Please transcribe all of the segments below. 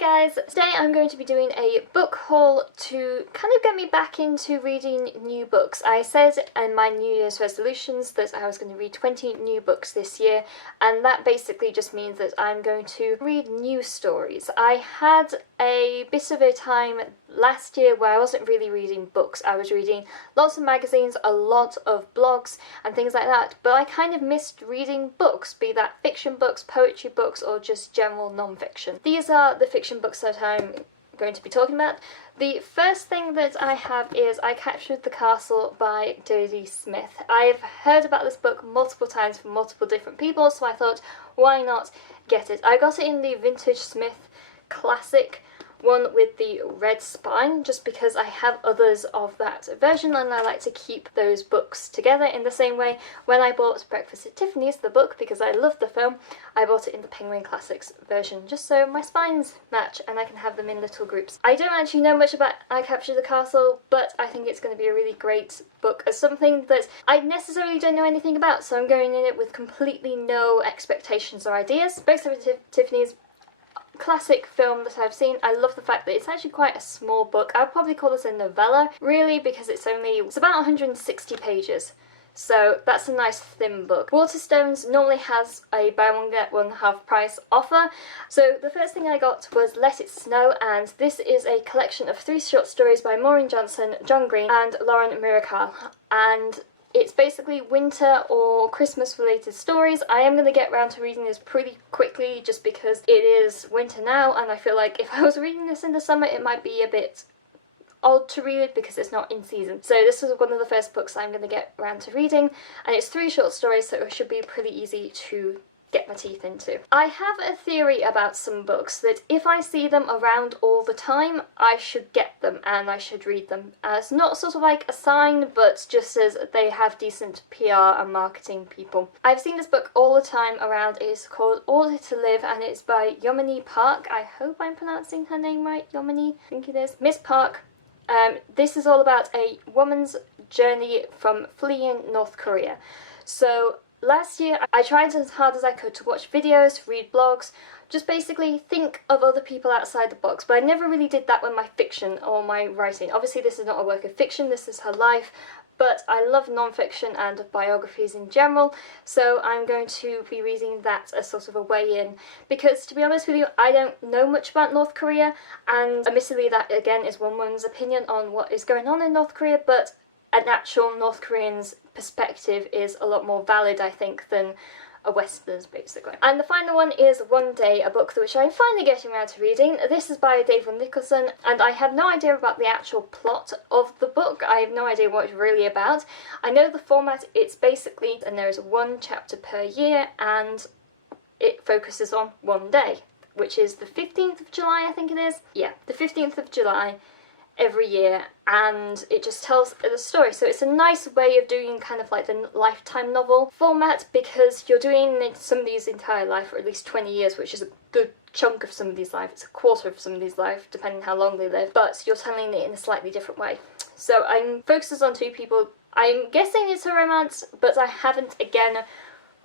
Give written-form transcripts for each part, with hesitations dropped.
guys, today I'm going to be doing a book haul to kind of get me back into reading new books. I said in my New Year's resolutions that I was going to read 20 new books this year, and that basically just means that I'm going to read new stories. I had a bit of a time last year where I wasn't really reading books. I was reading lots of magazines, a lot of blogs and things like that, but I kind of missed reading books, be that fiction books, poetry books, or just general non-fiction. These are the fiction books that I'm going to be talking about. The first thing that I have is I Captured the Castle by Jodie Smith. I've heard about this book multiple times from multiple different people, so I thought, why not get it? I got it in the Vintage Smith Classic one with the red spine, just because I have others of that version and I like to keep those books together. In the same way, when I bought Breakfast at Tiffany's, the book, because I love the film, I bought it in the Penguin Classics version, just so my spines match and I can have them in little groups. I don't actually know much about I Captured the Castle, but I think it's going to be a really great book as something that I necessarily don't know anything about, so I'm going in it with completely no expectations or ideas. Breakfast at Tiffany's, classic film that I've seen. I love the fact that it's actually quite a small book. I would probably call this a novella, really, because it's about 160 pages. So that's a nice thin book. Waterstones normally has a buy one get one half price offer. So the first thing I got was Let It Snow, and this is a collection of 3 short stories by Maureen Johnson, John Green and Lauren Myracle. And it's basically winter or Christmas related stories. I am going to get around to reading this pretty quickly just because it is winter now, and I feel like if I was reading this in the summer it might be a bit odd to read it because it's not in season. So this was one of the first books I'm going to get around to reading, and it's 3 short stories, so it should be pretty easy to get my teeth into. I have a theory about some books that if I see them around all the time, I should get them and I should read them as not sort of like a sign, but just as they have decent PR and marketing people. I've seen this book all the time around. It's called Order to Live and it's by Yeonmi Park. I hope I'm pronouncing her name right. Yeonmi, I think it is. Miss Park. This is all about a woman's journey from fleeing North Korea. So last year, I tried as hard as I could to watch videos, read blogs, just basically think of other people outside the box, but I never really did that with my fiction or my writing. Obviously this is not a work of fiction, this is her life, but I love non-fiction and biographies in general, so I'm going to be reading that as sort of a way in, because to be honest with you, I don't know much about North Korea, and admittedly that again is one woman's opinion on what is going on in North Korea, but an actual North Korean's perspective is a lot more valid, I think, than a Westerner's, basically. And the final one is One Day, a book which I'm finally getting around to reading. This is by David Nicholson, and I have no idea about the actual plot of the book. I have no idea what it's really about. I know the format, it's basically, and there is 1 chapter per year, and it focuses on one day, which is the 15th of July, I think it is. Yeah, the 15th of July. Every year, and it just tells the story. So it's a nice way of doing kind of like the lifetime novel format, because you're doing somebody's entire life, or at least 20 years, which is a good chunk of somebody's life. It's a quarter of somebody's life, depending how long they live, but you're telling it in a slightly different way. So I'm focuses on 2 people. I'm guessing it's a romance, but I haven't, again,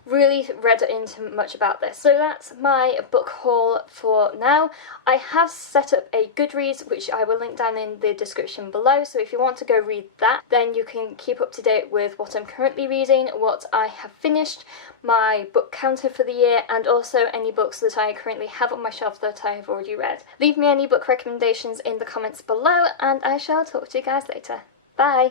really read into much about this. So that's my book haul for now. I have set up a Goodreads, which I will link down in the description below, so if you want to go read that, then you can keep up to date with what I'm currently reading, what I have finished, my book counter for the year, and also any books that I currently have on my shelf that I have already read. Leave me any book recommendations in the comments below, and I shall talk to you guys later. Bye!